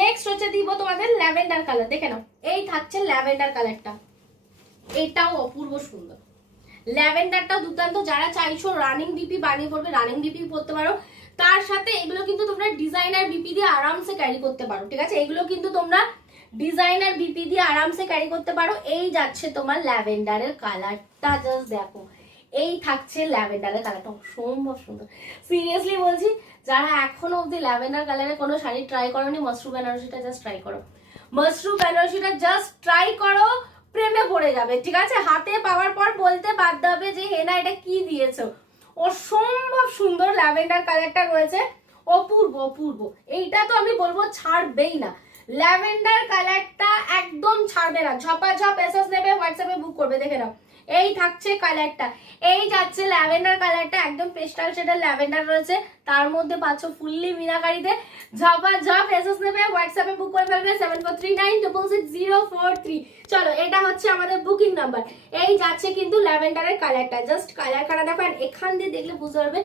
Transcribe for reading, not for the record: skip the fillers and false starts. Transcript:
Next হচ্ছে দিব তোমাদের ল্যাভেন্ডার কালার, দেখে নাও এই থাকছে ল্যাভেন্ডার কালারটা, এটাও অপূর্ব সুন্দর। ল্যাভেন্ডারটা দুর্দান্ত, যারা চাইছো রানিং বিপি বানিয়ে পড়বে রানিং বিপি পড়তে পারো। তার সাথে এগুলো কিন্তু তোমরা ডিজাইনার বিপি দিয়ে আরামসে ক্যারি করতে পারো, ঠিক আছে? এগুলো কিন্তু তোমরা ডিজাইনার বিপি দিয়ে আরামসে ক্যারি করতে পারো। এই যাচ্ছে তোমার ল্যাভেন্ডারের কালারটা, জাস্ট দেখো এই থাকছে ল্যাভেন্ডারের কালারটা, অসম্ভব সুন্দর। সিরিয়াসলি বলছি, যারা এখনো অব্দি ল্যাভেন্ডার কালারের কোনো শাড়ি ট্রাই করোনি, মাশরুম বেনারসিটা জাস্ট ট্রাই করো, মাশরুম বেনারসিটা জাস্ট ট্রাই করো, প্রেমে পড়ে যাবে, ঠিক আছে? হাতে পাওয়ার পর বলতে বাধ্য হবে যে হেনা এটা কি দিয়েছো। অসম্ভব সুন্দর ল্যাভেন্ডার কালারটা রয়েছে, অপূর্ব অপূর্ব। এইটা তো আমি বলবো ছাড়বেই না, ল্যাভেন্ডার কালারটা একদম ছাড়বে না। ঝপাঝপ এসএস নেবে, হোয়াটসঅ্যাপে বুক করবে, দেখে নাও এই থাকছে কালারটা। এই যাচ্ছে ল্যাভেন্ডার কালারটা, একদম পেস্টাল শেডের ল্যাভেন্ডার রয়েছে, তার মধ্যে পাচ্ছ ফুললি মিনাকারিতে। ঝপাঝপ এসএস নেবে, হোয়াটসঅ্যাপে বুক করে ফেলবে 7439666043। চলো, এটা হচ্ছে আমাদের বুকিং নাম্বার। এই যাচ্ছে কিন্তু ল্যাভেন্ডারের কালারটা, জাস্ট কালার দেখো, এখান দিয়ে দেখলে বুঝতে পারবে